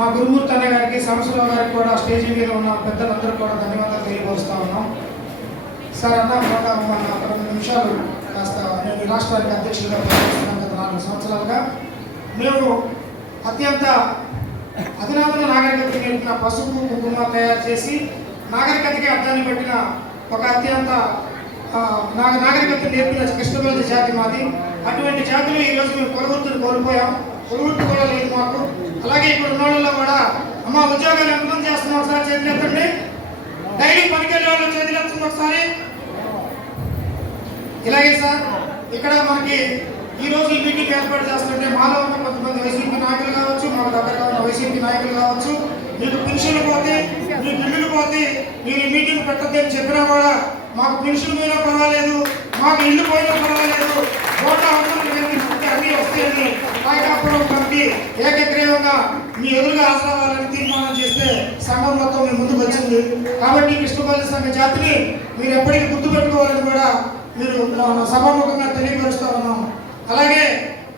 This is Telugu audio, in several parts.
మా గురుమూర్తి అన్న గారికి, సంవత్సరావు గారికి కూడా స్టేజీ మీద ఉన్న పెద్దలందరూ కూడా ధన్యవాదాలు తెలియపరుస్తూ ఉన్నాం. సార్ అన్న ఒక 2 నిమిషాలు కాస్త నేను రాష్ట్రానికి అధ్యక్షుడిగా పనిచేస్తున్నాను గత 4 సంవత్సరాలుగా. మేము అత్యంత అధునాతన నాగరికత నేర్పిన పసుపు కుంకుమ తయారు చేసి నాగరికతకి అర్థాన్ని పెట్టిన ఒక అత్యంత నాగరికత నేర్పిన కృష్ణబెల్లి జాతి మాది. అటువంటి జాతులు ఈరోజు మేము కొలుగుర్తులు కోల్పోయాం. కొలుగుర్తు కూడా లేదు మాకు. అలాగే ఇప్పుడు ఉన్న వాళ్ళలో కూడా అమ్మ ఉద్యోగాలు ఎంతమంది చేస్తున్నాం ఒకసారి చేతులు ఎత్తండి. డైలీ పనికెళ్ళే వాళ్ళు చేతులు ఎత్తుంది ఒకసారి. ఇలాగే సార్ ఇక్కడ మనకి ఈ రోజు ఈ మీటింగ్ ఏర్పాటు చేస్తుంటే మాలో ఉన్న కొంతమంది వైసీపీ నాయకులు కావచ్చు, మాకు దగ్గరగా ఉన్న వైసీపీ నాయకులు కావచ్చు, మీకు పెన్షన్లు పోతే, మీ బిల్లులు పోతే మీరు ఈ మీటింగ్ పెట్టద్దని చెప్పినా కూడా మాకు పెన్షన్ పోయినా పర్వాలేదు, మాకు ఇల్లు పోయినా పర్వాలేదు, ఓట్ల అన్నీ వస్తాయని నాయకాపురం కమిటీ ఏకగ్రీవంగా మీ ఎదురుగా హాజరవ్వాలని తీర్మానం చేస్తే సంఘం మొత్తం మీ ముందుకు వచ్చింది. కాబట్టి కృష్ణపల్లి సంఘ జాతిని మీరు ఎప్పటికీ గుర్తుపెట్టుకోవాలని కూడా మీరు సభాముఖంగా తెలియపరుస్తూ ఉన్నాం. అలాగే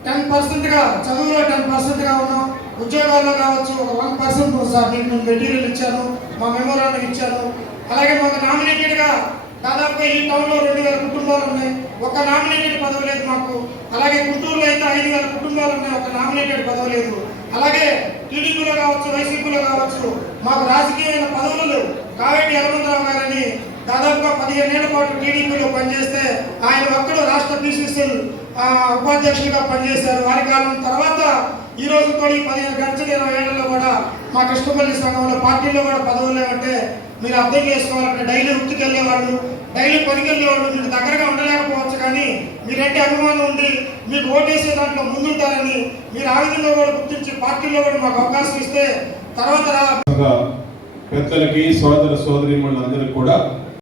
10%గా చదువులో 10%గా ఉన్నాం. ఉద్యోగాల్లో కావచ్చు ఒక 1% సార్ నేను మెటీరియల్ ఇచ్చాను, మా మెమోరాండం ఇచ్చాను. అలాగే మాకు నామినేటెడ్గా దాదాపుగా ఈ టౌన్లో 2000 కుటుంబాలు ఉన్నాయి, ఒక నామినేటెడ్ పదవి లేదు మాకు. అలాగే గుంటూరులో అయితే 5000 కుటుంబాలు ఉన్నాయి, ఒక నామినేటెడ్ పదవి లేదు. అలాగే టీడీపీలో కావచ్చు, వైసీపీలో కావచ్చు మాకు రాజకీయమైన పదవులు లేవు. కావేటి యలమందరావు గారని దాదాపుగా 15 ఏళ్ల పాటు టీడీపీలో పనిచేస్తే ఆయన ఒక్కడు రాష్ట్ర బీసీసీఎల్ ఉపాధ్యక్షులుగా పనిచేశారు. వారి కాలం తర్వాత ఈ రోజు కూడా ఈ 15 గంటల 20 ఏళ్లలో కూడా మా కృష్ణపల్లి సంఘంలో పార్టీలో కూడా పదవులు లేవంటే మీరు అర్థం చేసుకోవాలంటే డైలీ వృత్తికి వెళ్ళేవాళ్ళు, డైలీ పనికి వెళ్ళేవాళ్ళు మీకు దగ్గరగా ఉండలేకపోవచ్చు, కానీ మీరంటే అభిమానం ఉండి మీకు ఓటేసే దాంట్లో ముందుంటారని మీరు ఆ విధంగా కూడా గుర్తించి పార్టీలో కూడా మాకు అవకాశం ఇస్తే తర్వాత పెద్దలకి సోదర సోదరీమణులందరికీ కూడా